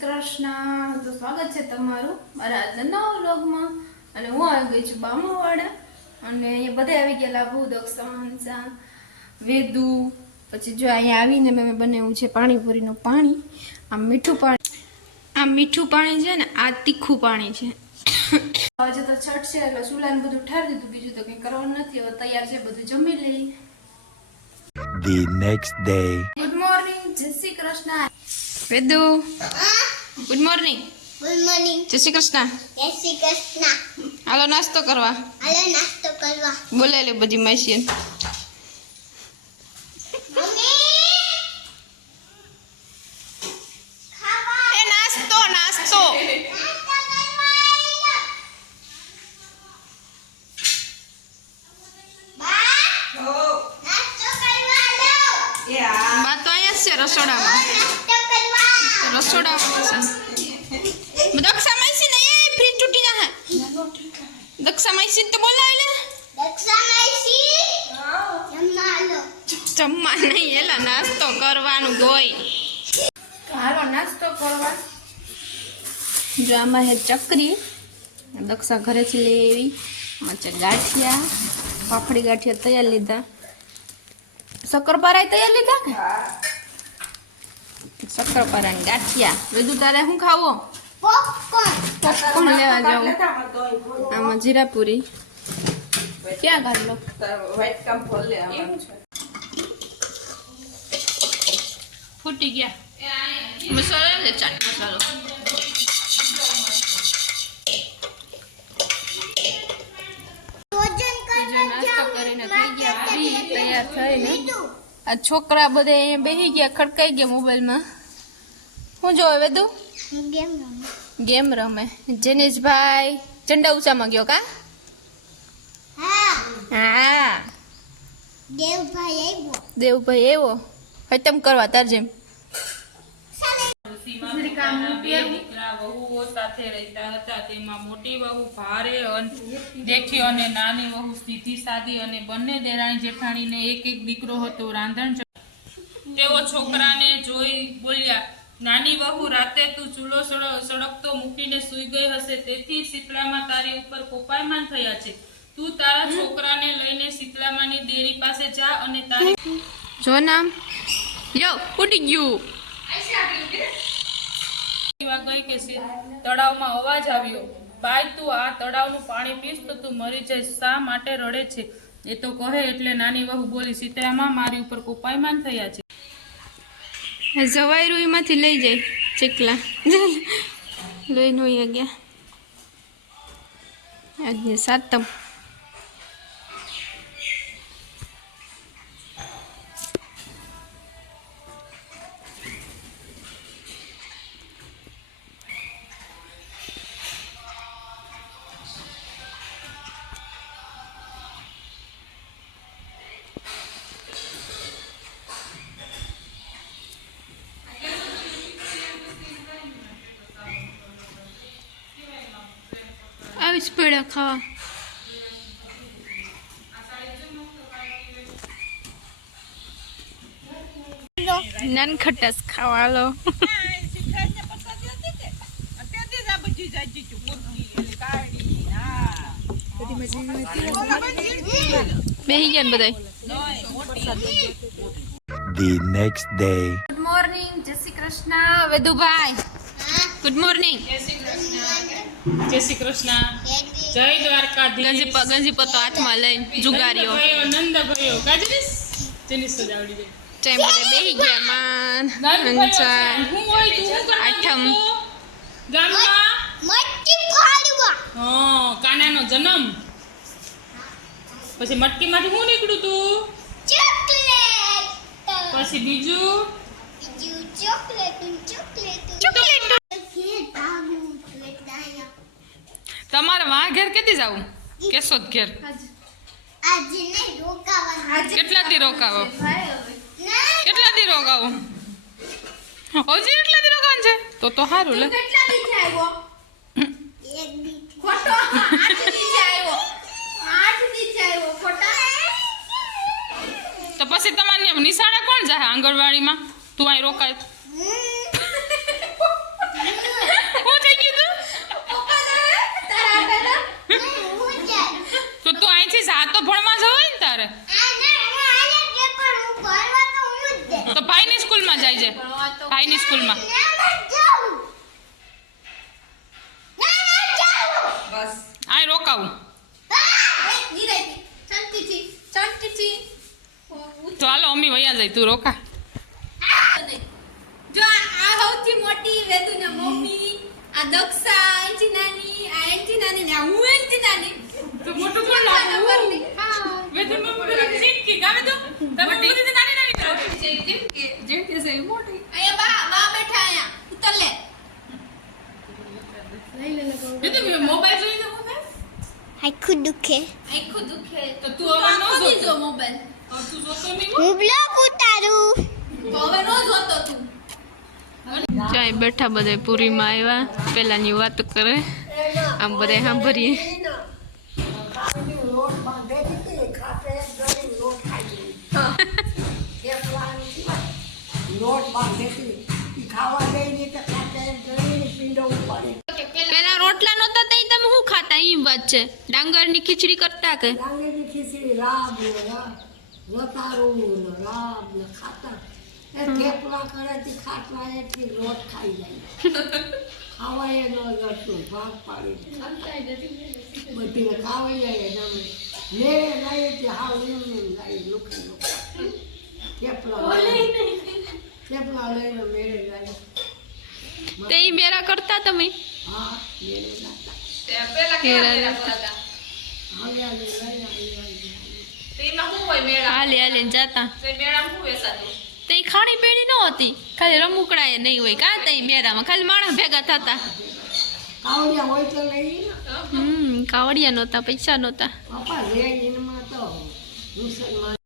કૃષ્ણ. તો સ્વાગત છે તમારું મારા આજના નવા વ્લોગમાં. અને હું આવી ગઈ છું બામાવાડા અને અહીંયા બધા આવી ગયા લાભુ દક્ષા વેદુ. પછી જો અહીંયા આવીને મેં બનાવ્યું છે પાણીપુરીનું પાણી. આમ મીઠું પાણી છે ને આ તીખું પાણી છે. આજે તો છઠ છે એટલે ચૂલાને બધું ઠારી દીધું, બીજું તો કંઈ કરવાનું નથી. હવે તૈયાર છે, બધું જમી લઈ. The next day. Good morning, જય Shri Krishna. Vedu good morning. Good morning. જય શ્રી કૃષ્ણ. જય શ્રી કૃષ્ણ. હાલો નાસ્તો કરવા. હાલો નાસ્તો કરવા. બોલાય બધી મશીન. એ નાસ્તો નાસ્તો બા તો અહીંયા જ છે રસોડામાં. રસોડામાં છે દક્ષા માસી ને એ ફ્રીજ તૂટી જાહે. દક્ષા માસી તો બોલાય લે. દક્ષા માસી જમવાનો. જમવા નહીં, એલા નાસ્તો કરવાનું હોય. હાલો નાસ્તો કરવા. જો આમાં હે ચકરી, દક્ષા ઘરેથી લઈ આવી. મચે ગાંઠિયા, પાપડી ગાંઠિયા તૈયાર લીધા. શક્કરપારા તૈયાર લીધા કે શક્કરપારા ને ગાંઠિયા. બધું તારે શું ખાવો? પોપકોર્ન લેવા જાવ. આમાં જીરાપુરી ક્યાં ગાલો ફૂટી ગયા. મસાલો છે, ચાટ મસાલો. નાસ્તો કરીને થઈ ગયા ફ્રી, તૈયાર થઈને. આ છોકરા બધે અહીંયા બેસી ગયા, ખડકાઈ ગયા મોબાઈલમાં. શું જોવે વેદુ? ગેમ રમે. જેનિશભાઈ ઝંડા ઉંચામાં ગયો કા? હા દેવભાઈ એવો ખતમ કરવા તાર જેમ. વહુઓ સાથે રહેતા હતા. તેમાં મોટી વહુ ભારે દેખી અને નાની વહુ સીધી સાદી, અને બંને દેરાણી જેઠાણીને એક એક દીકરો હતો. રાંધણ તેઓ છોકરાને જોઈ બોલ્યા, નાની વહુ, રાતે તું ચૂલો સળગતો મૂકીને સૂઈ ગઈ હશે, તેથી શીતળામાં તારી ઉપર કોપાયમાન થયા છે. તું તારા છોકરાને લઈને શીતળામાની દેરી પાસે જા અને તારી જો નામ યો ઉડી ગયું. ગઈ કે તળાવમાં અવાજ આવ્યો, બાઈ તું આ તળાવનું પાણી પીસ તો તું મરી જઈશ. શા માટે રડે છે? એ તો કહે. એટલે નાની વહુ બોલી, શીતળામાં મારી ઉપર કોપાયમાન થયા છે. જવાઈ રૂઈમાંથી લઈ જાય ચીકલા લઈને હોઈ ગયા. આજની સાતમ. આવી સ્પીડ ખાવા. નનખટસ ખાવા લો. બેહી ગયા ને બધા. The next day. Good morning, જય શ્રી કૃષ્ણ. Vedubhai good morning. જય શ્રી કૃષ્ણ. જય દ્વારકાધીશ. ગંજી પતો હાથમાં લઈને જુગારીઓ નંદ ગયો કાજરીસ તેની સજાવડી ગઈ. ચાય બધે બેહી ગયા. માન અંચાન હું હોય તું હું કરવા આઠમ ગામમાં મટકી ફાડવા. હા, કાનાનો જન્મ. પછી મટકીમાંથી હું નીકળ્યું તું? ચોકલેટ. પછી બીજું ચોકલેટ. તમારે વાં ઘેર કેદી જાવું? કેશોદ ઘેર આજે નહીં રોકાવાનું. કેટલા દી રોકાવો? ના, કેટલા દી રોકાવો? હજી એટલા દી રોકાવાનું છે તો સારું લે. કેટલા દિવસે આવ્યો? એક દી. ખોટો. 8 દિવસે આવ્યો. 8 દિવસે આવ્યો. ખોટા. તો પછી તમારી નિશાળે કોણ જાય આંગણવાડીમાં? તું અહીં રોકાય. ભાઈની સ્કૂલમાં. બસ આ રોકાવું. નિરાયતી ચંટીચી ચંટીચી તો હાલો અમ્મી વયા જાય, તું રોકા. જો આ સૌથી મોટી વેદુના મમ્મી, આ દક્ષા એન્ટી નાની, આ એન્ટી નાની ને આ હું એન્ટી નાની. તો મોટું કોણ લાગુ? વેદન મમ્મી બોલે જીનકી ગામે તો તમે બધી નાની નાની કરો. જેમ કે છે મોટી અહીંયા બા બેઠા અહીંયા ઉતર લે. વેદન મોબાઈલ જોઈ લે મોબાઈલ. આખું દુખે. આખું દુખે તો તું હવે નો આખો દી જોતો. જો મોબાઈલ. તું જોતો નહીં. હું બ્લોગ ઉતારું. તો હવે નો જોતો તું. ચાય બેઠા બધા પૂરીમાં આવ્યા, પેલાની વાત કરે, આમ બધા સાંભળીએ. પેલા રોટલા નહોતા તઈ તમે શું ખાતા? ઈ વાત છે. ડાંગરની ખીચડી કરતા કે ડાંગરની ખીચડી રાબ વતારું રાબ ને ખાતા એ થેપલા કરે તે ખાટલા એથી લોટ ખાઈ જાય ખાવાય ન જતું ભાગ પાડી બધી ખાવાઈ જાય જમે મેરે લાવી તે હાવ એમ લાવી લુખી થેપલા લઈને મેરે લાવી તે ઈ મેરા કરતા તમે? હા મેરે લાતા પેલા કેવા હતા? હવે લઈ તેમાં શું હોય મેળા? હાલે હાલે જાતા. તે મેળામાં શું વેચાતું? તે ખાણી પીણી ન હતી, ખાલી રમુકડા એ નહીં હોય કા તઈ મેરામાં ખાલી માણસ ભેગા થતા. કાવડિયા હોય તો લઈ કાવડિયા નહોતા, પૈસા નહોતા. પપ્પા રે એમાં તો મુસલમાન